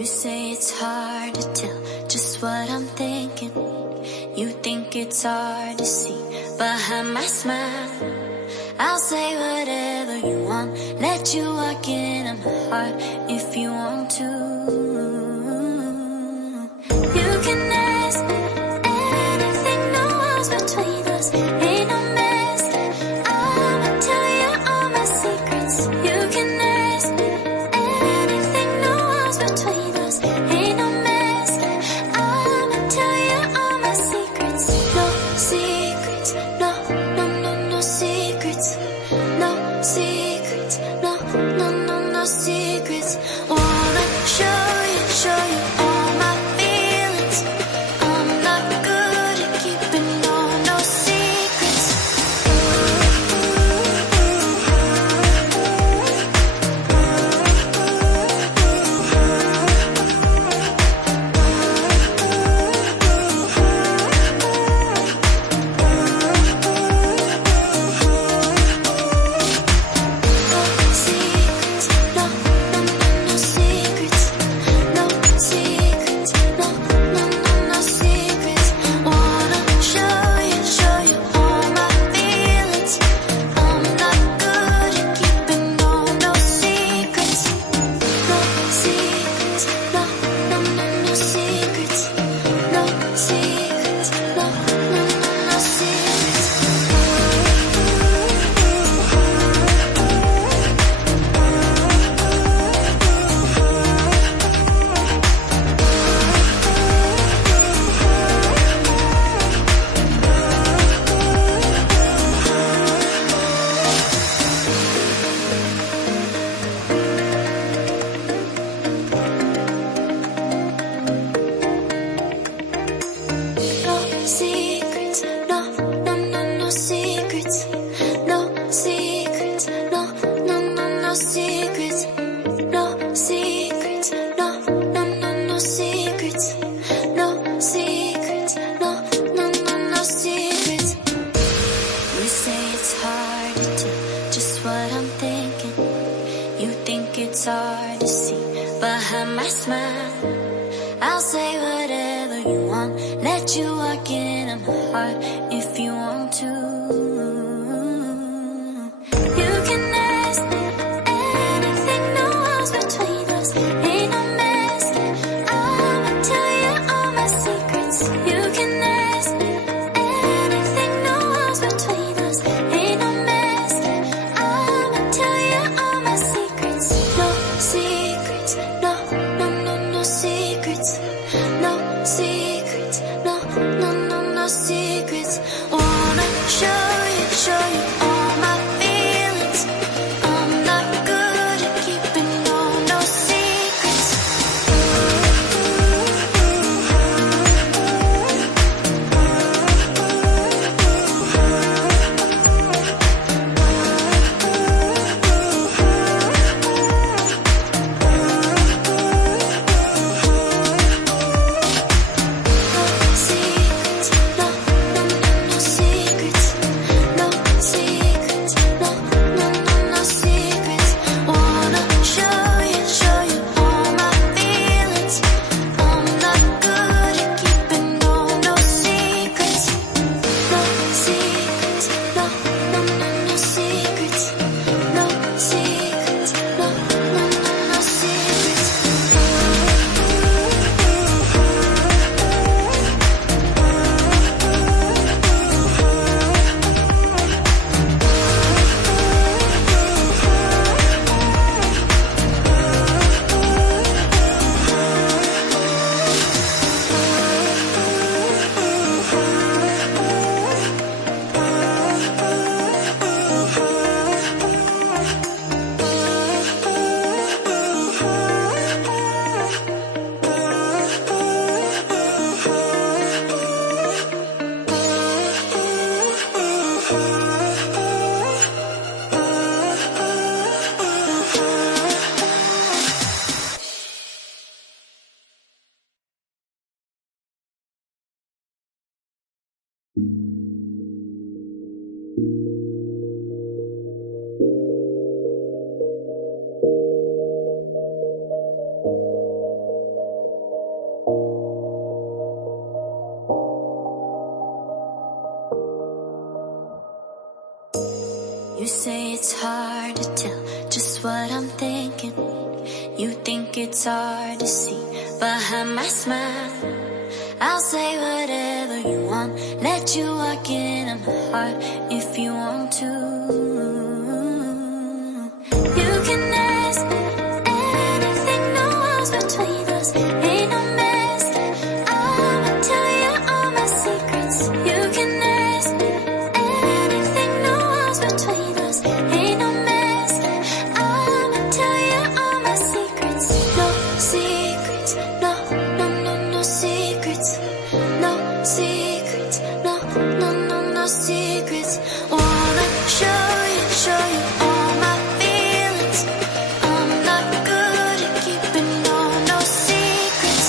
You say it's hard to tell just what I'm thinking. You think it's hard to see behind my smile. I'll say whatever you want, let you walk into my heart if you want to. You can ask me anything, no walls between us, ain't no mask. I'ma tell you all my secrets. You can ask me anything, no walls between us, ain't no mask. I'ma tell you all my secrets. No secrets, no, no, no, no secrets. No secrets, no, no, no, no secrets. Wanna show you all my feelings. I'm not good at keeping no secrets. It's hard to see behind my smile. I'll say whatever you want, let you walk into my heart if you want to. You can ask me anything, no walls between us, ain't no mask. I'ma tell you all my secrets. You can ask me anything, no walls between us, ain't no mask. I'ma tell you all my secrets. No secrets, no, no, no, no secrets. No secrets, no, no, no, no secrets. Wanna show you just what I'm thinking. You think it's hard to see behind my smile. I'll say whatever you want, let you walk into my heart if you want to. You can ask me anything, no walls between us, ain't no mess. I'ma tell you all my secrets. You can ask me anything, no walls between us, ain't no mess. I'ma tell you all my secrets. No secrets, no, no, no, no secrets. No secrets, no, no, no, no secrets. Wanna show you all my feelings. I'm not good at keeping no secrets.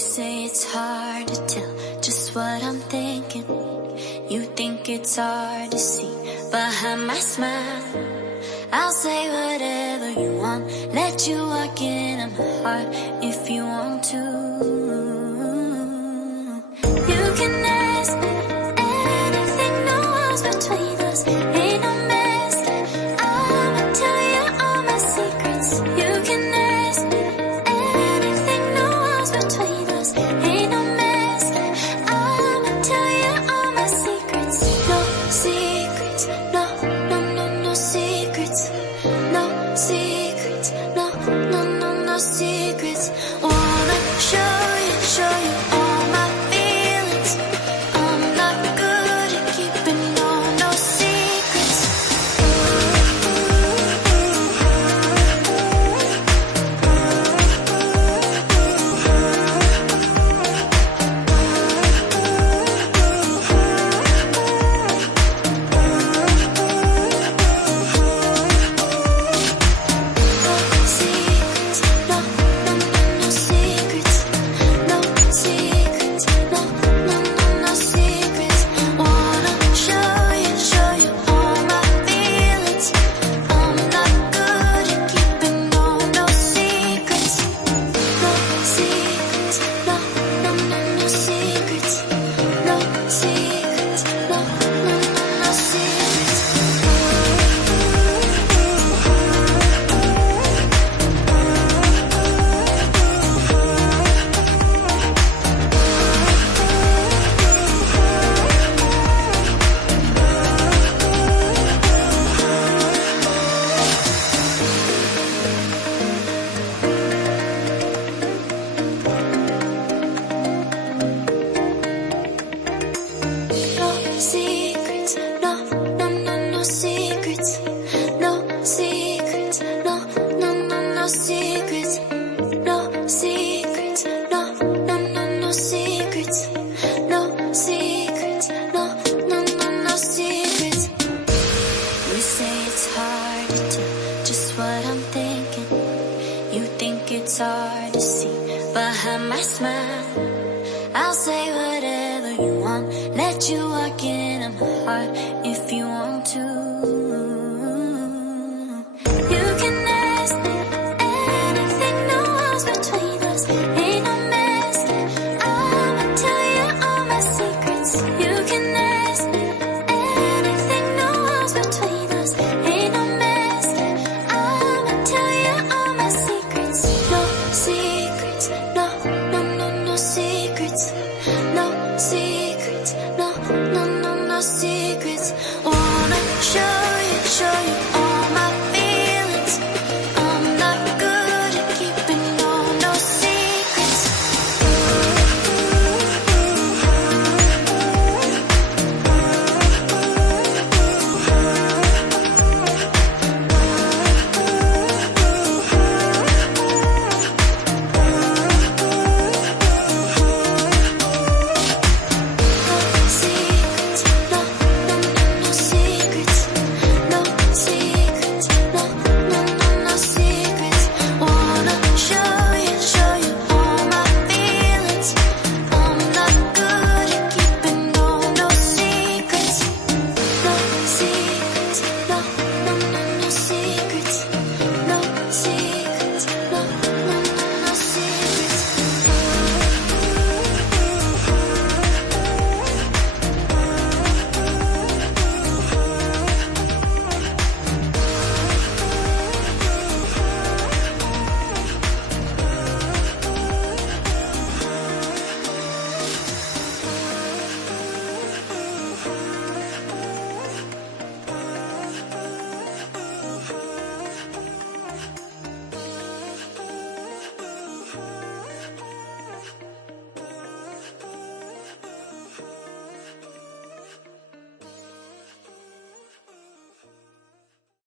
say it's hard to tell just what I'm thinking. You think it's hard to see behind my smile. I'll say whatever you want, let you walk into my heart if you want to. You can ask me anything, no walls between us, ain't no mess. I'ma tell you all my secrets. You can ask me anything, no walls between us, ain't no mess. I'ma tell you all my secrets. No secrets, no, no, no, no secrets. No secrets, no, no, no, no secrets. Wanna show you all my feelings. I'm not good at keeping no secrets. I'll say whatever you want, let you walk into my heart if you want to.